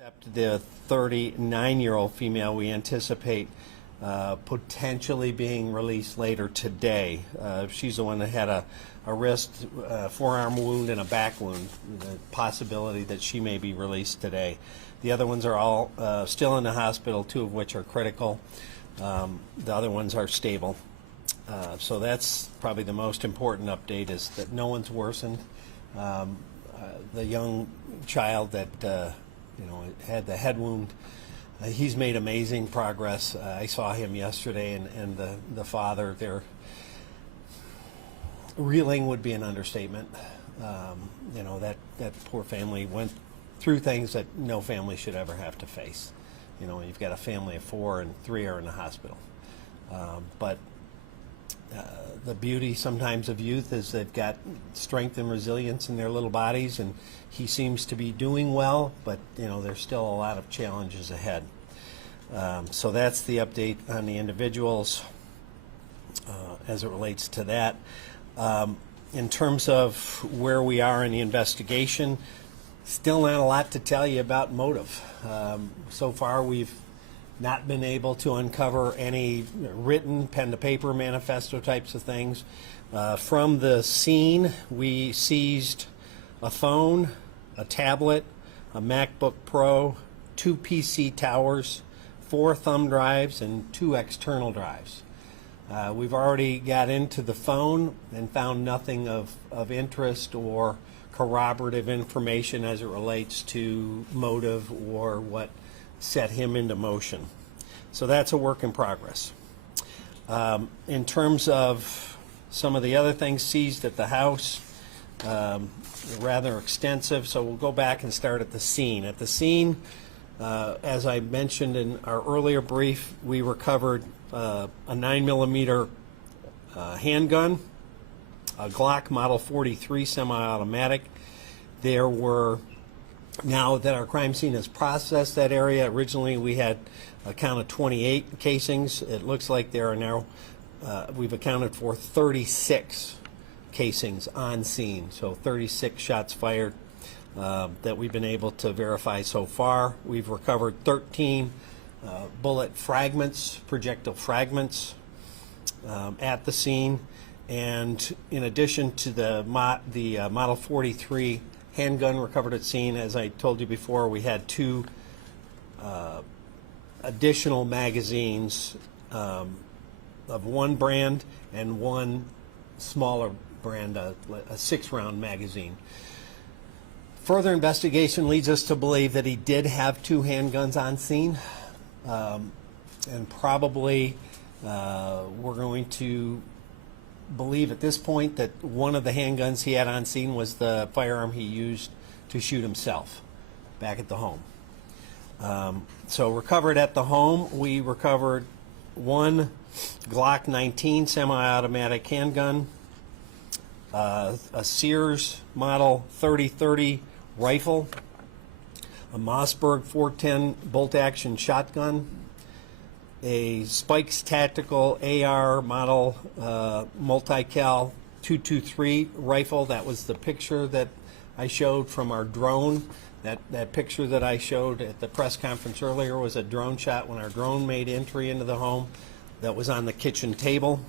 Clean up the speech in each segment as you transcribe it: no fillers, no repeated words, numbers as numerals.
Except the 39-year-old female we anticipate potentially being released later today. She's the one that had a wrist, forearm wound, and a back wound. The possibility that she may be released today. The other ones are all still in the hospital, two of which are critical. The other ones are stable. So that's probably the most important update, is that no one's worsened. The young child that had the head wound, he's made amazing progress. I saw him yesterday, and the father, they're reeling would be an understatement. That poor family went through things that no family should ever have to face. You've got a family of 4 and 3 are in the hospital. But the beauty sometimes of youth is they've got strength and resilience in their little bodies, and he seems to be doing well, but there's still a lot of challenges ahead. So that's the update on the individuals as it relates to that. In terms of where we are in the investigation, still not a lot to tell you about motive. So far we've not been able to uncover any written pen-to-paper manifesto types of things. From the scene, we seized a phone, a tablet, a MacBook Pro, 2 PC towers, 4 thumb drives, and 2 external drives. We've already got into the phone and found nothing of interest or corroborative information as it relates to motive or what set him into motion. So that's a work in progress. In terms of some of the other things seized at the house, rather extensive, so we'll go back and start at the scene. At the scene, as I mentioned in our earlier brief, we recovered a 9mm handgun, a Glock Model 43 semi-automatic. There were, now that our crime scene has processed that area, originally we had a count of 28 casings. It looks like there are now, we've accounted for 36 casings on scene, so 36 shots fired that we've been able to verify so far. We've recovered 13 bullet fragments, projectile fragments at the scene, and in addition to the Model 43 handgun recovered at scene, as I told you before, we had 2 additional magazines of one brand and 1 smaller brand, a 6-round magazine. Further investigation leads us to believe that he did have 2 handguns on scene, and probably we're going to believe at this point that one of the handguns he had on scene was the firearm he used to shoot himself back at the home. So recovered at the home, we recovered 1 Glock 19 semi-automatic handgun, a Sears Model 3030 rifle, a Mossberg 410 bolt-action shotgun, a Spikes Tactical AR Model multi-cal 223 rifle. That was the picture that I showed from our drone. That picture that I showed at the press conference earlier was a drone shot when our drone made entry into the home. That was on the kitchen table.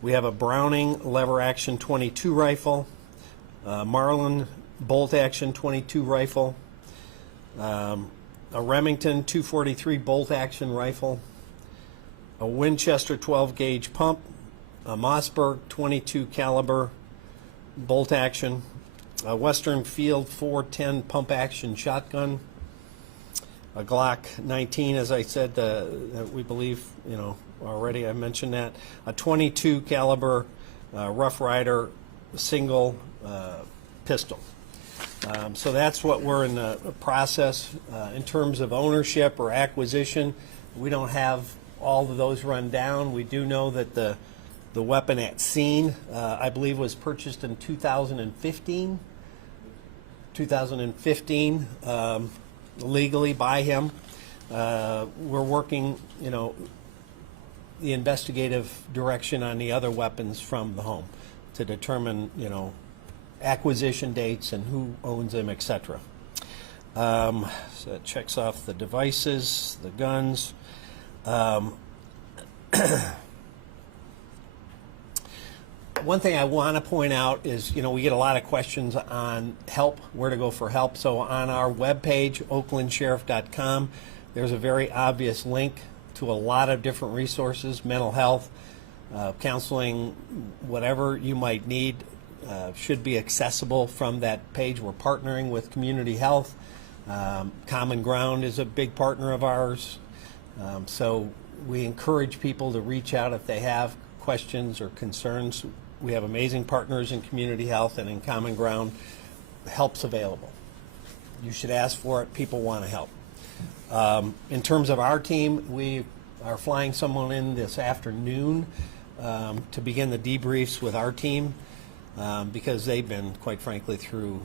We have a Browning lever-action 22 rifle, Marlin bolt-action 22 rifle, a Remington 243 bolt-action rifle, a Winchester 12-gauge pump, a Mossberg 22 caliber bolt-action, a Western Field 410 pump-action shotgun, a Glock 19, as I said, we believe, already I mentioned that, a 22 caliber Rough Rider single pistol. So that's what we're in the process. In terms of ownership or acquisition, we don't have all of those run down. We do know that the weapon at scene, I believe, was purchased in 2015. Legally by him. We're working, the investigative direction on the other weapons from the home to determine, acquisition dates and who owns them, etc. So it checks off the devices, the guns. One thing I want to point out is, we get a lot of questions on help, where to go for help. So on our webpage, oaklandsheriff.com, there's a very obvious link to a lot of different resources, mental health, counseling, whatever you might need should be accessible from that page. We're partnering with Community Health. Common Ground is a big partner of ours. So we encourage people to reach out if they have questions or concerns. We have amazing partners in Community Health and in Common Ground. Help's available. You should ask for it. People want to help. In terms of our team, we are flying someone in this afternoon to begin the debriefs with our team because they've been, quite frankly, through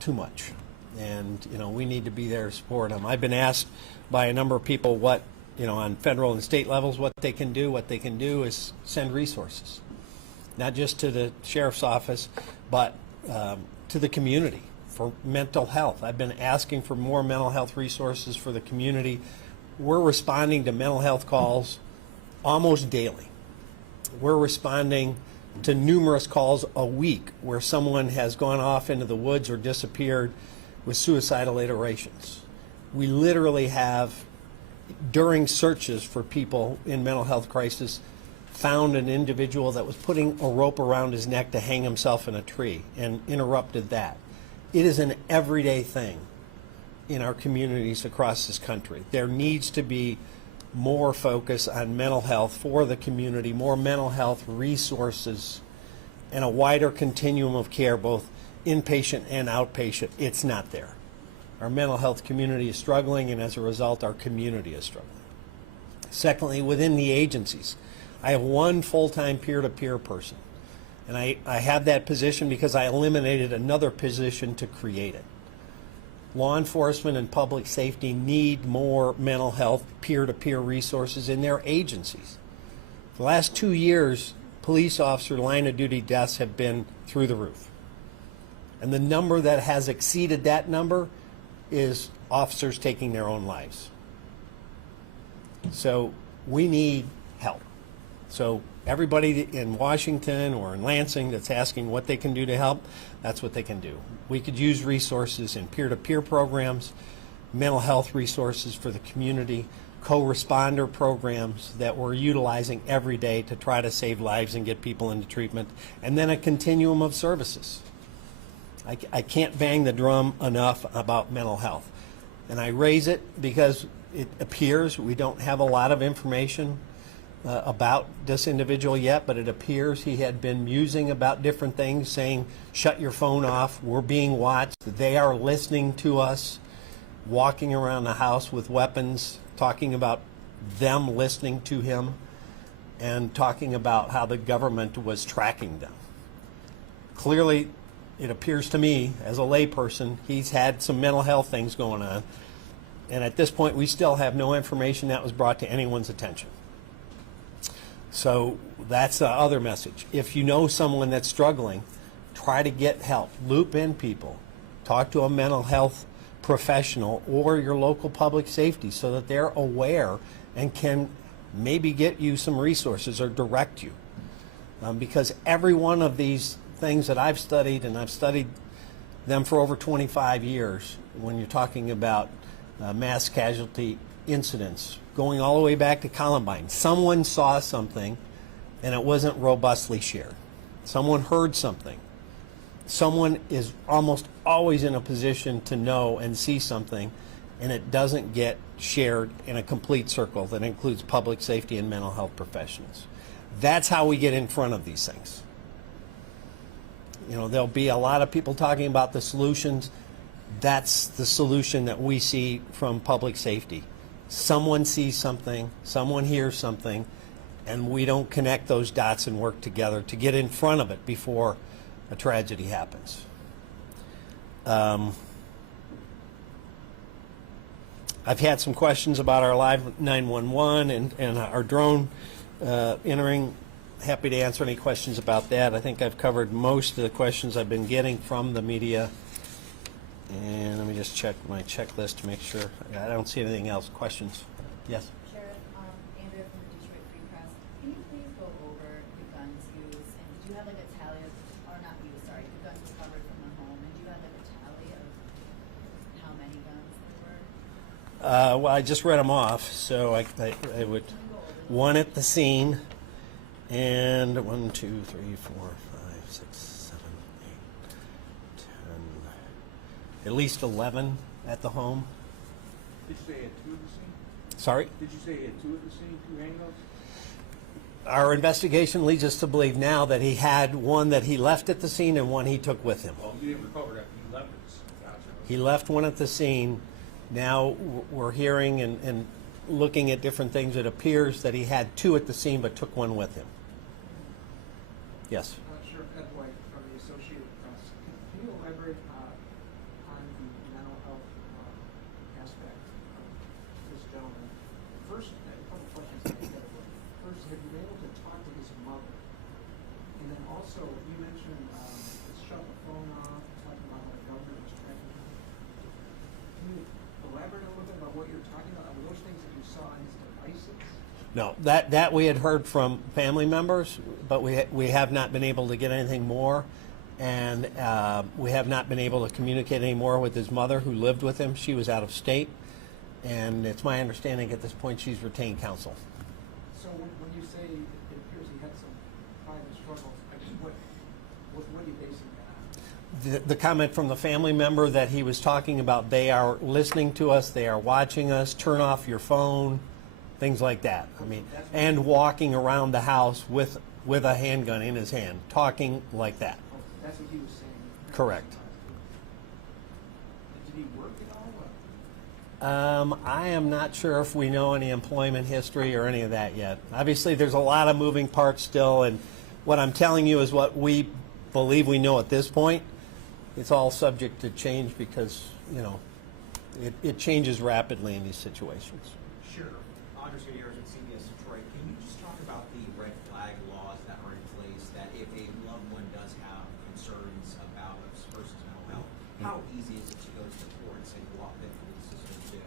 too much. And, we need to be there to support them. I've been asked by a number of people what, on federal and state levels, what they can do. What they can do is send resources, not just to the sheriff's office, but to the community for mental health. I've been asking for more mental health resources for the community. We're responding to mental health calls almost daily. We're responding to numerous calls a week where someone has gone off into the woods or disappeared with suicidal iterations. We literally have, during searches for people in mental health crisis, found an individual that was putting a rope around his neck to hang himself in a tree and interrupted that. It is an everyday thing in our communities across this country. There needs to be more focus on mental health for the community, more mental health resources, and a wider continuum of care, both inpatient and outpatient. It's not there. Our mental health community is struggling, and as a result, our community is struggling. Secondly, within the agencies, I have one full-time peer-to-peer person, and I have that position because I eliminated another position to create it. Law enforcement and public safety need more mental health peer-to-peer resources in their agencies. The last 2 years, police officer line-of-duty deaths have been through the roof. And the number that has exceeded that number is officers taking their own lives. So we need help. So everybody in Washington or in Lansing that's asking what they can do to help, that's what they can do. We could use resources in peer-to-peer programs, mental health resources for the community, co-responder programs that we're utilizing every day to try to save lives and get people into treatment, and then a continuum of services. I can't bang the drum enough about mental health. And I raise it because it appears we don't have a lot of information about this individual yet, but it appears he had been musing about different things, saying, shut your phone off, we're being watched, they are listening to us, walking around the house with weapons, talking about them listening to him, and talking about how the government was tracking them. Clearly, it appears to me, as a layperson, he's had some mental health things going on, and at this point we still have no information that was brought to anyone's attention. So that's the other message. If you know someone that's struggling, try to get help. Loop in people. Talk to a mental health professional or your local public safety so that they're aware and can maybe get you some resources or direct you. Because every one of these things that I've studied, and I've studied them for over 25 years, when you're talking about mass casualty incidents, going all the way back to Columbine, someone saw something and it wasn't robustly shared. Someone heard something. Someone is almost always in a position to know and see something, and it doesn't get shared in a complete circle that includes public safety and mental health professionals. That's how we get in front of these things. There'll be a lot of people talking about the solutions. That's the solution that we see from public safety. Someone sees something, someone hears something, and we don't connect those dots and work together to get in front of it before a tragedy happens. I've had some questions about our live 911 and our drone entering. Happy to answer any questions about that. I think I've covered most of the questions I've been getting from the media. And let me just check my checklist to make sure. I don't see anything else. Questions? Yes? Sheriff, Andrea from the Detroit Free Press. Can you please go over the guns used? And did you have like a tally of, or not used, sorry, the guns recovered from the home? And do you have like a tally of how many guns there were? Well, I just read them off, so I would. One at the scene, and 1, 2, 3, 4, 5, 6, 7, 8, 10. At least 11 at the home. Did you say he had 2 at the scene? Sorry? Did you say he had 2 at the scene, 2 handguns? Our investigation leads us to believe now that he had one that he left at the scene and one he took with him. Oh, you didn't recover that. You left it. Gotcha. He left one at the scene. Now we're hearing and looking at different things. It appears that he had 2 at the scene but took one with him. Yes? Sheriff Ed White from the Associated Press. Can you elaborate on the mental health aspect of this gentleman? First, a couple questions. First, have you been able to talk to his mother? And then also, you mentioned shut the phone off, talking about how the government was tracking him. Can you elaborate a little bit about what you're talking about? Were those things that you saw on his devices? No, that we had heard from family members, but we have not been able to get anything more, and we have not been able to communicate any more with his mother, who lived with him. She was out of state, and it's my understanding at this point she's retained counsel. So when you say it appears he had some private struggles, I mean, what are you basing that on? The comment from the family member that he was talking about, they are listening to us, they are watching us, turn off your phone, things like that. I mean, and walking around the house with a handgun in his hand, talking like that. Oh, that's what he was saying. Correct. Did he work at all? I am not sure if we know any employment history or any of that yet. Obviously, there's a lot of moving parts still, and what I'm telling you is what we believe we know at this point. It's all subject to change because, you know, it changes rapidly in these situations. Sure. Andres Gutierrez with CBS Detroit. Can you just talk about the red flag laws that are in place that if a loved one does have concerns about a person's mental health, how easy is it to go to the court and say, walk them through the system to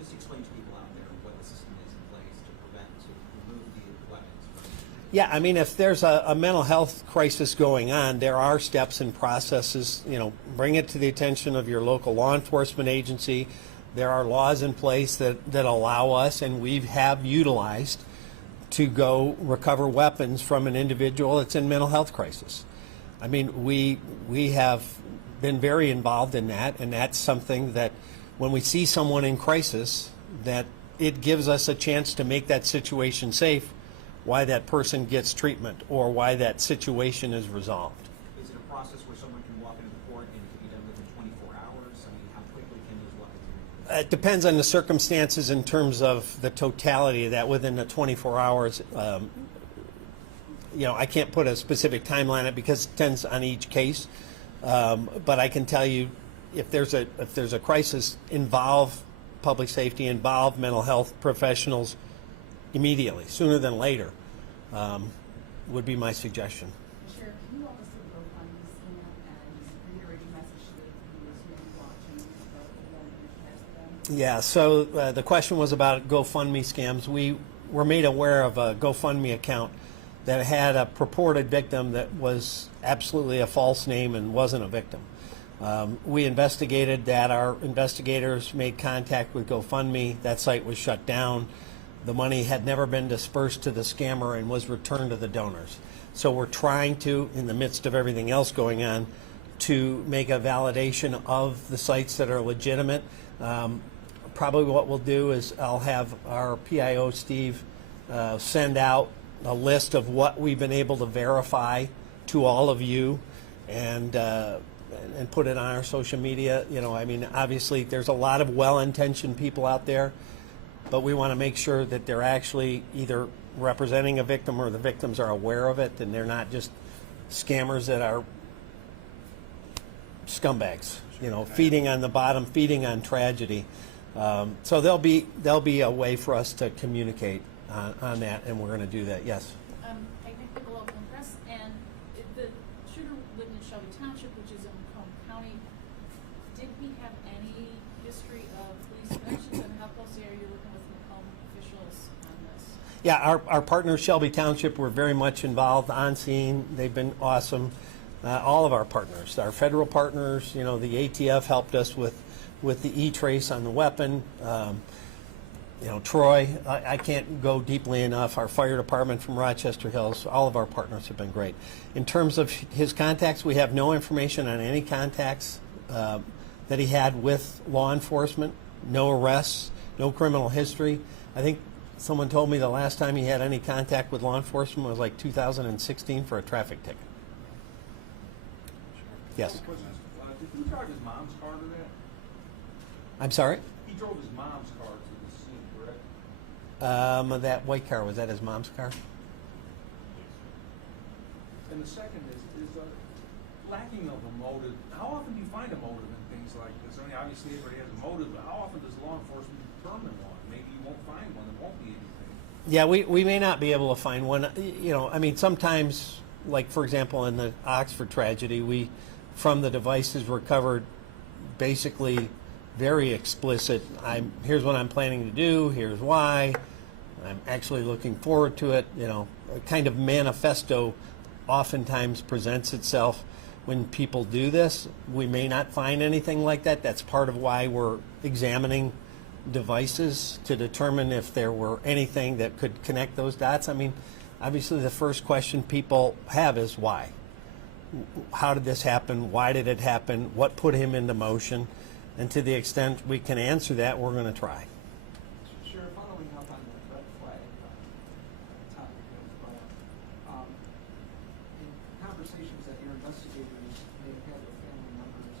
just explain to people out there what the system is in place to remove the weapons from Yeah, I mean, if there's a mental health crisis going on, there are steps and processes. You know, bring it to the attention of your local law enforcement agency. There are laws in place that allow us, and we have utilized, to go recover weapons from an individual that's in mental health crisis. I mean, we have been very involved in that, and that's something that when we see someone in crisis, that it gives us a chance to make that situation safe, why that person gets treatment or why that situation is resolved. Is it a process where someone can walk into the court and it can be done within 24 hours? I mean, how quickly can those weapons be removed? It depends on the circumstances in terms of the totality of that within the 24 hours. You know, I can't put a specific timeline on it because it depends on each case. But I can tell you, if there's a crisis, involve public safety, involve mental health professionals immediately, sooner than later, would be my suggestion. Sheriff, can you walk us through the GoFundMe scam and reiterate your message to the viewers who may be watching about what you want to them? Yeah, so the question was about GoFundMe scams. We were made aware of a GoFundMe account that had a purported victim that was absolutely a false name and wasn't a victim. We investigated that. Our investigators made contact with GoFundMe. That site was shut down. The money had never been dispersed to the scammer and was returned to the donors. So we're trying to, in the midst of everything else going on, to make a validation of the sites that are legitimate. Probably what we'll do is I'll have our PIO, Steve, send out a list of what we've been able to verify to all of you and put it on our social media. You know, I mean, obviously there's a lot of well-intentioned people out there, but we want to make sure that they're actually either representing a victim or the victims are aware of it and they're not just scammers that are scumbags, you know, feeding on the bottom, feeding on tragedy. So there'll be a way for us to communicate on that, and we're going to do that. Yes. I think the Oakland Press, and the shooter lived in Shelby Township, which is in Macomb County. Did he Yeah, our partners, Shelby Township, were very much involved on scene. They've been awesome. All of our partners, our federal partners, you know, the ATF helped us with the E-trace on the weapon. You know, Troy, I can't go deeply enough. Our fire department from Rochester Hills, all of our partners have been great. In terms of his contacts, we have no information on any contacts that he had with law enforcement, no arrests, no criminal history. I think someone told me the last time he had any contact with law enforcement was like 2016 for a traffic ticket. Yes. Did he drive his mom's car to that? I'm sorry? He drove his mom's car to the scene, correct? That white car, was that his mom's car? And the second is lacking of a motive. How often do you find a motive in things like this? I mean, obviously everybody has a motive, but how often does law enforcement determine one? Maybe you won't find one. There won't be anything. Yeah, we may not be able to find one. You know, I mean, sometimes, like for example, in the Oxford tragedy, from the devices recovered, basically very explicit. Here's what I'm planning to do. Here's why. I'm actually looking forward to it. You know, a kind of manifesto oftentimes presents itself when people do this. We may not find anything like that. That's part of why we're examining devices to determine if there were anything that could connect those dots. I mean, obviously the first question people have is why? How did this happen? Why did it happen? What put him into motion? And to the extent we can answer that, we're going to try. Sheriff, following up on the red flag topic that was brought up, in conversations that your investigators may have had with family members,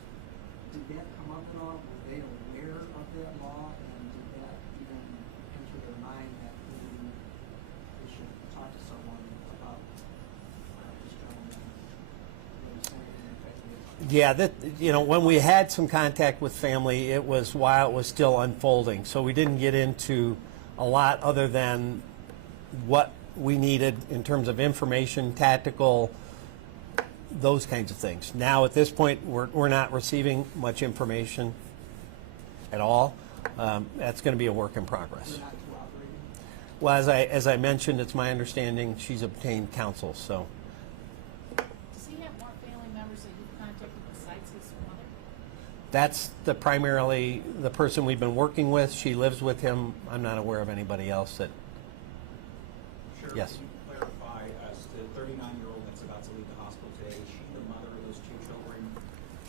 did that come up at all? Were they aware of that law, and did that even enter their mind that maybe they should talk to someone about this gentleman? Yeah, you know, when we had some contact with family, it was while it was still unfolding. So we didn't get into a lot other than what we needed in terms of information, tactical, those kinds of things. Now at this point, we're not receiving much information at all. That's going to be a work in progress. They're not cooperating? Well, as I mentioned, it's my understanding she's obtained counsel. So Does he have more family members that you've contacted besides his mother? that's primarily the person we've been working with. She lives with him. I'm not aware of anybody else that. Sheriff, Yes. can you clarify as to the 39-year-old that's about to leave the hospital today, is she the mother of those two children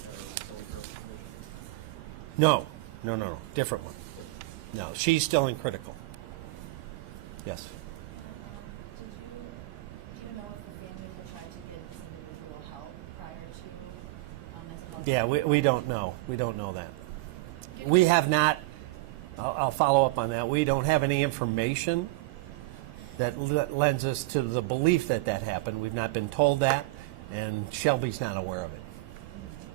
that are still in critical condition? No, different one. No, she's still in critical. Yes. Do you know if the family had tried to get this individual help prior to mental health? Yeah, we don't know. We don't know that. We have not. I'll follow up on that. We don't have any information that lends us to the belief that happened. We've not been told that, and Shelby's not aware of it.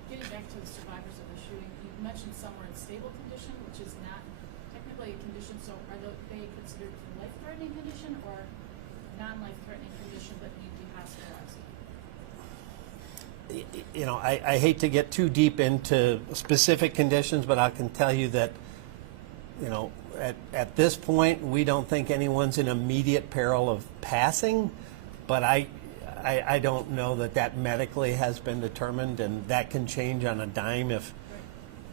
Getting back to the survivors of the shooting, you mentioned some were in stable condition, which is not technically a condition. So are they considered life-threatening condition or non-life-threatening condition but need to be hospitalized? You know, I hate to get too deep into specific conditions, but I can tell you that, you know, at this point, we don't think anyone's in immediate peril of passing, but I don't know that medically has been determined, and that can change on a dime if,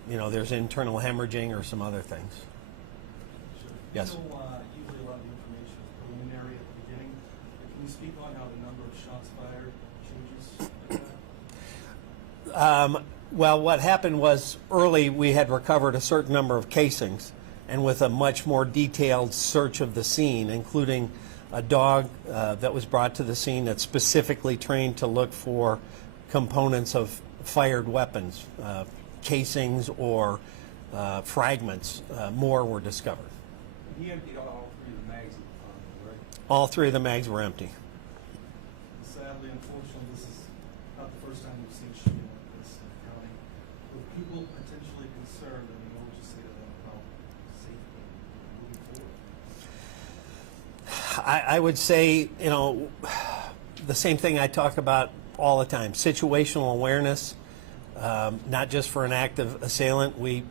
you know, there's internal hemorrhaging or some other things. Yes. You know, usually a lot of the information is preliminary at the beginning. Can you speak on how the number of shots fired changes like that? Well, what happened was early we had recovered a certain number of casings, and with a much more detailed search of the scene, including a dog that was brought to the scene that's specifically trained to look for components of fired weapons, casings or fragments, more were discovered. He emptied all three of the mags at the time, right? All three of the mags were empty. Sadly, unfortunately, this is not the first time we've seen shooting like this in the county. With people potentially concerned, I mean, what would you say to them about safety moving forward? I would say, you know, the same thing I talk about all the time, situational awareness, not just for an active assailant. We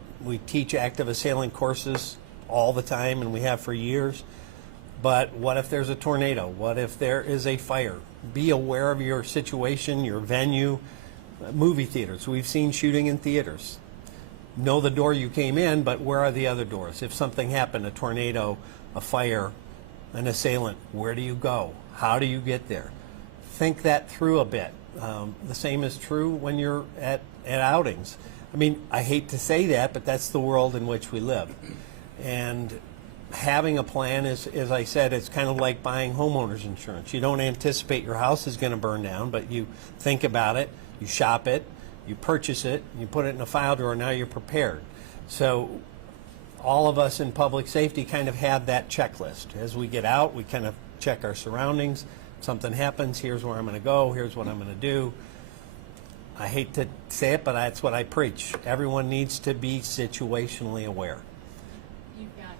teach active assailant courses all the time, and we have for years. But what if there's a tornado? What if there is a fire? Be aware of your situation, your venue. Movie theaters. We've seen shooting in theaters. Know the door you came in, but where are the other doors? If something happened, a tornado, a fire, an assailant, where do you go? How do you get there? Think that through a bit. The same is true when you're at outings. I mean, I hate to say that, but that's the world in which we live. And having a plan is, as I said, it's kind of like buying homeowners insurance. You don't anticipate your house is going to burn down, but you think about it, you shop it, you purchase it, you put it in a file drawer, now you're prepared. So all of us in public safety kind of have that checklist. As we get out, we kind of check our surroundings. Something happens, here's where I'm going to go, here's what I'm going to do. I hate to say it, but that's what I preach. Everyone needs to be situationally aware. You've got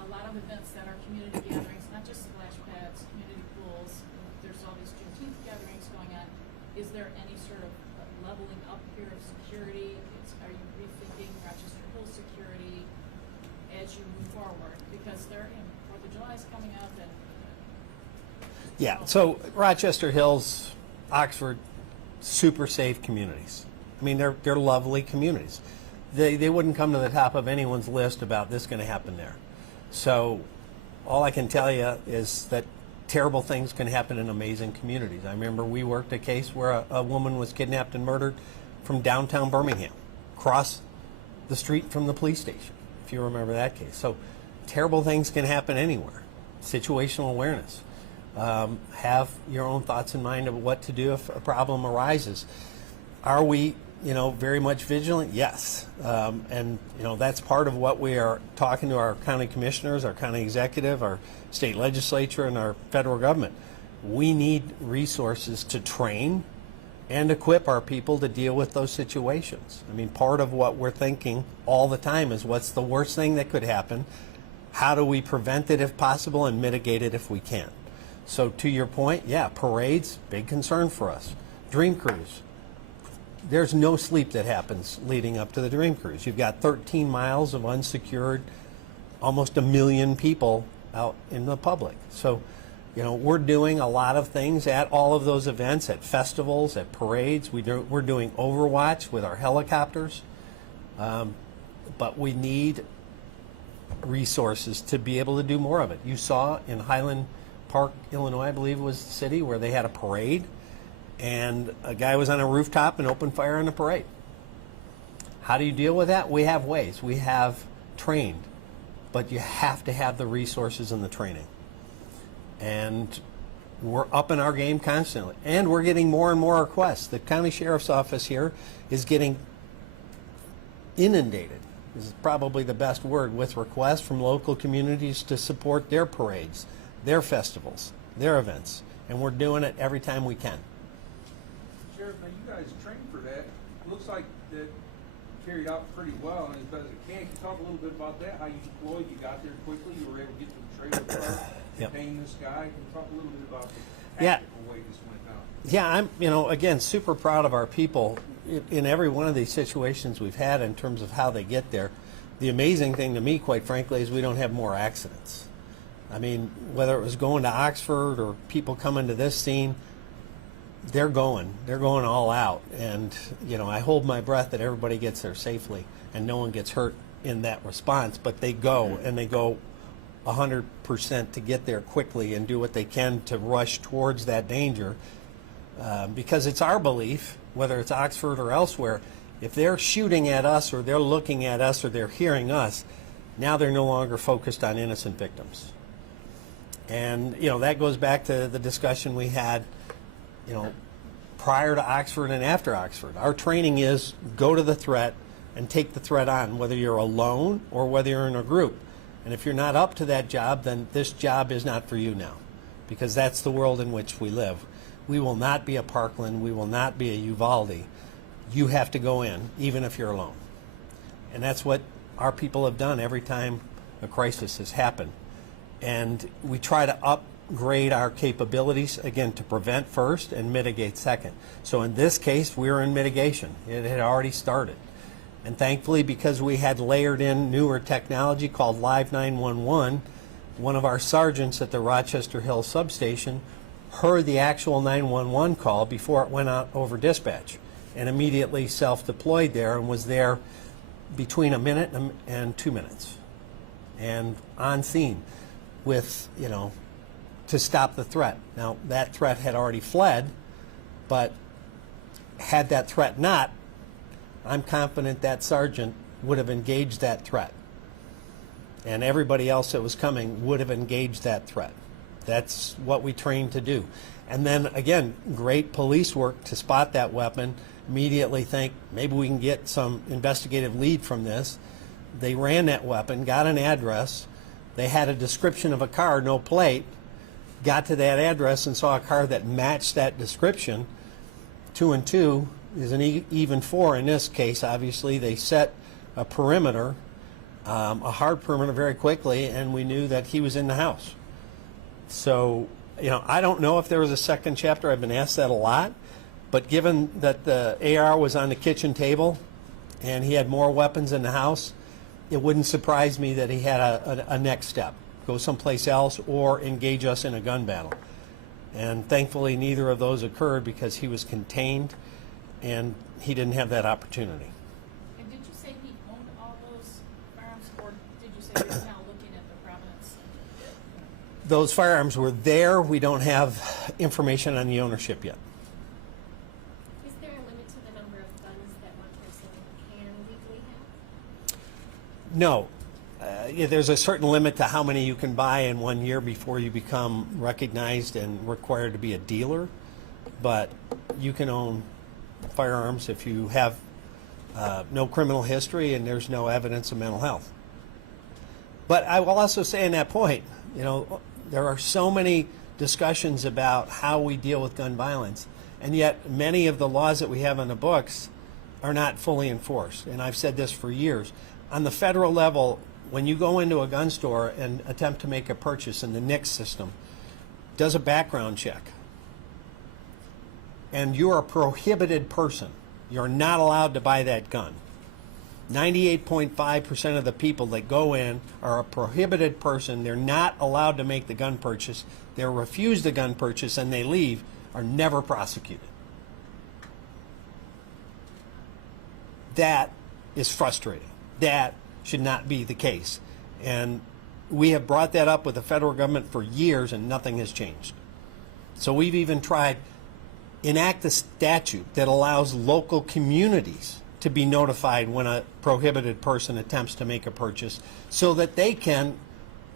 a lot of events that are community gatherings, not just splash pads, community pools. There's all these Juneteenth gatherings going on. Is there any sort of leveling up here of security? Are you rethinking Rochester Hills security as you move forward? Because they're in 4th of July is coming up, and Yeah, so Rochester Hills, Oxford, super safe communities. I mean, they're lovely communities. They wouldn't come to the top of anyone's list about this going to happen there. So all I can tell you is that terrible things can happen in amazing communities. I remember we worked a case where a woman was kidnapped and murdered from downtown Birmingham, across the street from the police station, if you remember that case. So terrible things can happen anywhere. Situational awareness. Have your own thoughts in mind of what to do if a problem arises. Are we, very much vigilant? Yes. And, that's part of what we are talking to our county commissioners, our county executive, our state legislature, and our federal government. We need resources to train and equip our people to deal with those situations. I mean, part of what we're thinking all the time is what's the worst thing that could happen? How do we prevent it if possible and mitigate it if we can? So to your point, yeah, parades, big concern for us. Dream Cruise. There's no sleep that happens leading up to the Dream Cruise. You've got 13 miles of unsecured, almost 1 million people out in the public. So, we're doing a lot of things at all of those events, at festivals, at parades. We're doing Overwatch with our helicopters. But we need resources to be able to do more of it. You saw in Highland Park, Illinois, I believe was the city, where they had a parade, and a guy was on a rooftop and opened fire on the parade. How do you deal with that? We have ways. We have trained, but you have to have the resources and the training. And we're upping our game constantly, and we're getting more and more requests. The county sheriff's office here is getting inundated, is probably the best word, with requests from local communities to support their parades, their festivals, their events, and we're doing it every time we can. Sheriff, now you guys trained for that. Looks like that carried out pretty well, and as best as it can. Can you talk a little bit about that? How you deployed? You got there quickly. You were able to get to the trailer park, Yep. contain this guy. Can you talk a little bit about the Yeah. tactical way this went down? Yeah, I'm, again, super proud of our people in every one of these situations we've had in terms of how they get there. The amazing thing to me, quite frankly, is we don't have more accidents. I mean, whether it was going to Oxford or people coming to this scene, they're going all out. And, I hold my breath that everybody gets there safely and no one gets hurt in that response, but they go, and they go 100% to get there quickly and do what they can to rush towards that danger. Because it's our belief, whether it's Oxford or elsewhere, if they're shooting at us or they're looking at us or they're hearing us, now they're no longer focused on innocent victims. And, that goes back to the discussion we had, prior to Oxford and after Oxford. Our training is go to the threat and take the threat on, whether you're alone or whether you're in a group. And if you're not up to that job, then this job is not for you now, because that's the world in which we live. We will not be a Parkland. We will not be a Uvalde. You have to go in, even if you're alone. And that's what our people have done every time a crisis has happened. And we try to upgrade our capabilities, again, to prevent first and mitigate second. So in this case, we were in mitigation. It had already started. And thankfully, because we had layered in newer technology called Live 911, one of our sergeants at the Rochester Hills substation heard the actual 911 call before it went out over dispatch, and immediately self-deployed there and was there between a minute and 2 minutes, and on scene with, to stop the threat. Now, that threat had already fled, but had that threat not, I'm confident that sergeant would have engaged that threat. And everybody else that was coming would have engaged that threat. That's what we trained to do. And then, again, great police work to spot that weapon, immediately think, maybe we can get some investigative lead from this. They ran that weapon, got an address. They had a description of a car, no plate, got to that address and saw a car that matched that description. 2 and 2 is an even 4 in this case. Obviously, they set a perimeter, a hard perimeter very quickly, and we knew that he was in the house. So, I don't know if there was a second chapter. I've been asked that a lot. But given that the AR was on the kitchen table and he had more weapons in the house, it wouldn't surprise me that he had a next step. Go someplace else or engage us in a gun battle. And thankfully, neither of those occurred because he was contained and he didn't have that opportunity. And did you say he owned all those firearms, or did you say you're now looking at the provenance? Those firearms were there. We don't have information on the ownership yet. Is there a limit to the number of guns that one person can legally have? No. There's a certain limit to how many you can buy in 1 year before you become recognized and required to be a dealer. But you can own firearms if you have no criminal history and there's no evidence of mental health. But I will also say in that point, there are so many discussions about how we deal with gun violence, and yet many of the laws that we have on the books are not fully enforced. And I've said this for years. On the federal level, when you go into a gun store and attempt to make a purchase, in the NICS system does a background check, and you're a prohibited person, you're not allowed to buy that gun. 98.5% of the people that go in are a prohibited person. They're not allowed to make the gun purchase. They're refused the gun purchase and they leave, are never prosecuted. That is frustrating. That should not be the case. And we have brought that up with the federal government for years and nothing has changed. So we've even tried enact a statute that allows local communities to be notified when a prohibited person attempts to make a purchase so that they can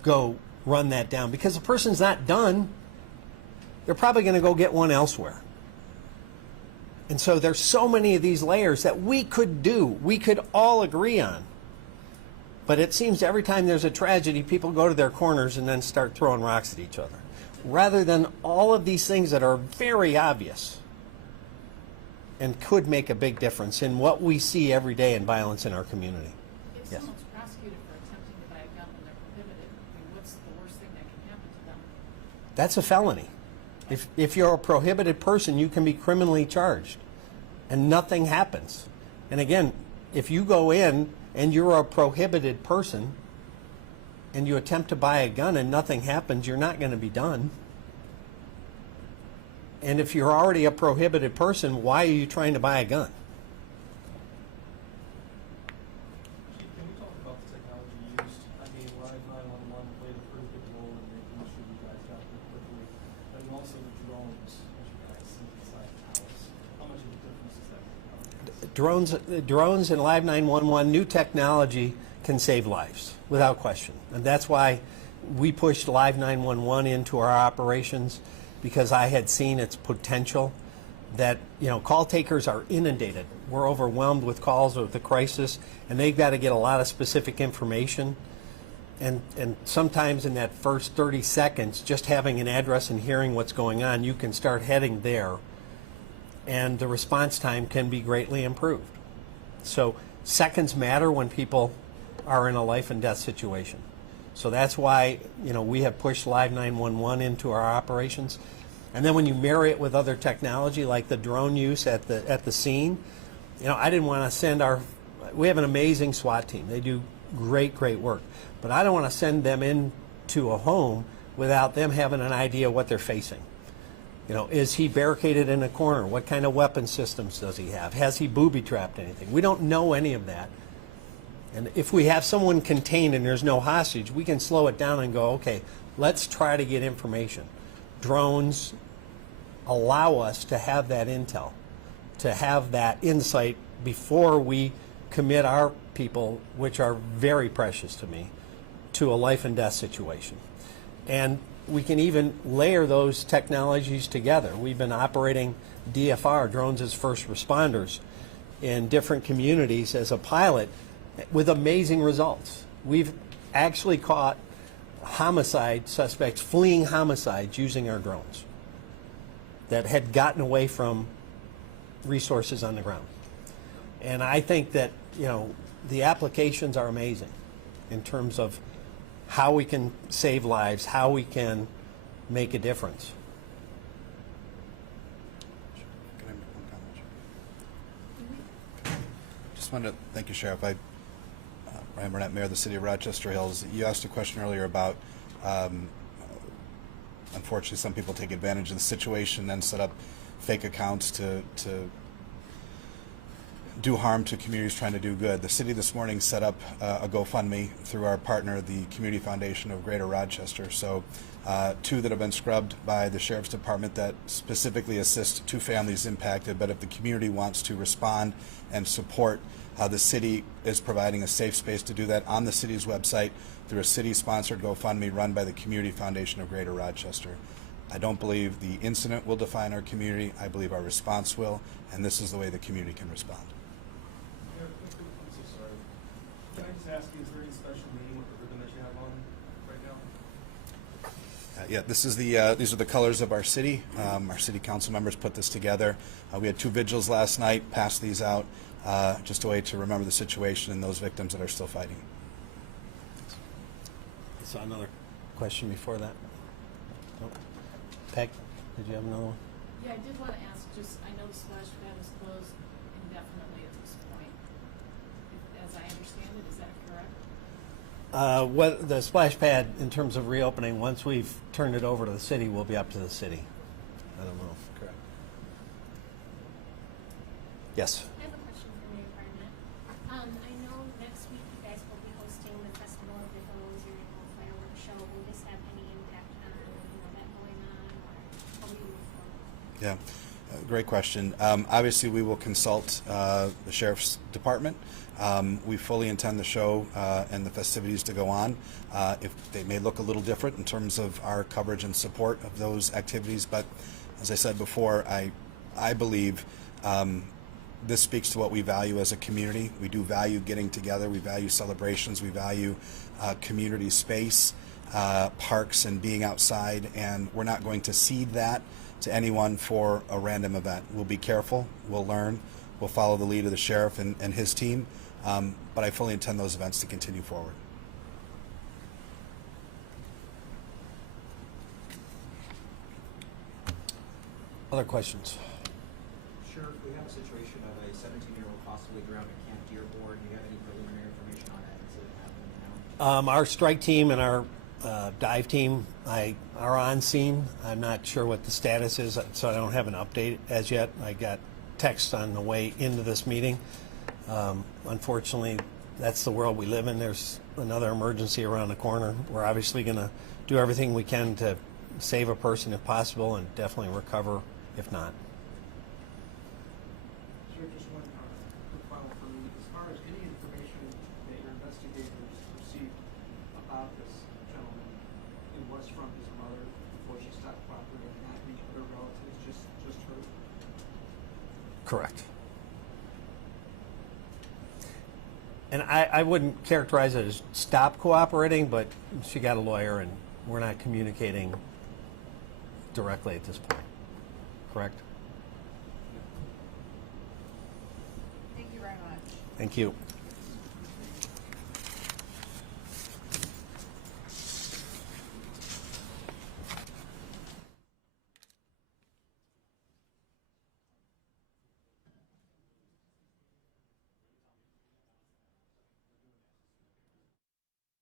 go run that down. Because the person's not done, they're probably going to go get one elsewhere. And so there's so many of these layers that we could do, we could all agree on. But it seems every time there's a tragedy, people go to their corners and then start throwing rocks at each other, rather than all of these things that are very obvious and could make a big difference in what we see every day in violence in our community. If Yes. someone's prosecuted for attempting to buy a gun when they're prohibited, what's the worst thing that can happen to them? That's a felony. If you're a prohibited person, you can be criminally charged and nothing happens. And again, if you go in and you're a prohibited person and you attempt to buy a gun and nothing happens, you're not going to be done. And if you're already a prohibited person, why are you trying to buy a gun? Chief, can we talk about the technology used? I mean, Live 911 played a pretty big role in making sure you guys got there quickly. And also the drones that you guys see inside the house. How much of a difference is that? Drones and Live 911, new technology can save lives, without question. And that's why we pushed Live 911 into our operations, because I had seen its potential. That, call takers are inundated. We're overwhelmed with calls with the crisis, and they've got to get a lot of specific information. And sometimes in that first 30 seconds, just having an address and hearing what's going on, you can start heading there, and the response time can be greatly improved. So seconds matter when people are in a life and death situation. So that's why, we have pushed Live 911 into our operations. And then when you marry it with other technology like the drone use at the scene, I didn't want to send we have an amazing SWAT team. They do great work. But I don't want to send them in to a home without them having an idea what they're facing. You know, is he barricaded in a corner? What kind of weapon systems does he have? Has he booby-trapped anything? We don't know any of that. And if we have someone contained and there's no hostage, we can slow it down and go, okay, let's try to get information. Drones allow us to have that intel, to have that insight before we commit our people, which are very precious to me, to a life and death situation. And we can even layer those technologies together. We've been operating DFR, drones as first responders, in different communities as a pilot with amazing results. We've actually caught homicide suspects fleeing homicides using our drones that had gotten away from resources on the ground. And I think that, you know, the applications are amazing in terms of how we can save lives, how we can make a difference. Can I make one comment? Just wanted to thank you, Sheriff. Ryan Burnett, Mayor of the City of Rochester Hills. You asked a question earlier about, unfortunately, some people take advantage of the situation and set up fake accounts to do harm to communities trying to do good. The city this morning set up a GoFundMe through our partner, the Community Foundation of Greater Rochester. So 2 that have been scrubbed by the Sheriff's Department that specifically assist 2 families impacted. But if the community wants to respond and support, the city is providing a safe space to do that on the city's website through a city-sponsored GoFundMe run by the Community Foundation of Greater Rochester. I don't believe the incident will define our community. I believe our response will, and this is the way the community can respond. I'm so sorry. Can I just ask you, is there any special meaning with the ribbon that you have on right now? Yeah, this is these are the colors of our city. Our city council members put this together. We had 2 vigils last night, passed these out, just a way to remember the situation and those victims that are still fighting. I saw another question before that. Nope. Peg, did you have another one? Yeah, I did want to ask, just, I know the splash pad is closed indefinitely at this point. As I understand it, is that correct? What the splash pad, in terms of reopening, once we've turned it over to the city, will be up to the city. I don't know. Correct. Yes. I have a question for Mayor Barnett. I know next week you guys will be hosting the Festival of the Hills, your annual fireworks show. Will this have any impact on that going on, or how will you move forward? Yeah, great question. Obviously, we will consult the Sheriff's Department. We fully intend the show and the festivities to go on. If they may look a little different in terms of our coverage and support of those activities, but as I said before, I believe this speaks to what we value as a community. We do value getting together. We value celebrations. We value community space, parks, and being outside, and we're not going to cede that to anyone for a random event. We'll be careful. We'll learn. We'll follow the lead of the sheriff and his team, but I fully intend those events to continue forward. Other questions? Sheriff, we have a situation of a 17-year-old possibly drowned at Camp Dearborn. Do you have any preliminary information on that incident happening now? Our strike team and our dive team are on scene. I'm not sure what the status is, so I don't have an update as yet. I got text on the way into this meeting. Unfortunately, that's the world we live in. There's another emergency around the corner. We're obviously going to do everything we can to save a person if possible and definitely recover if not. Sure, just one quick final for me. As far as any information that your investigators received about this gentleman, it was from his mother before she stopped cooperating, not any other relatives, just her? Correct. And I wouldn't characterize it as stop cooperating, but she got a lawyer and we're not communicating directly at this point. Correct? Thank you very much. Thank you.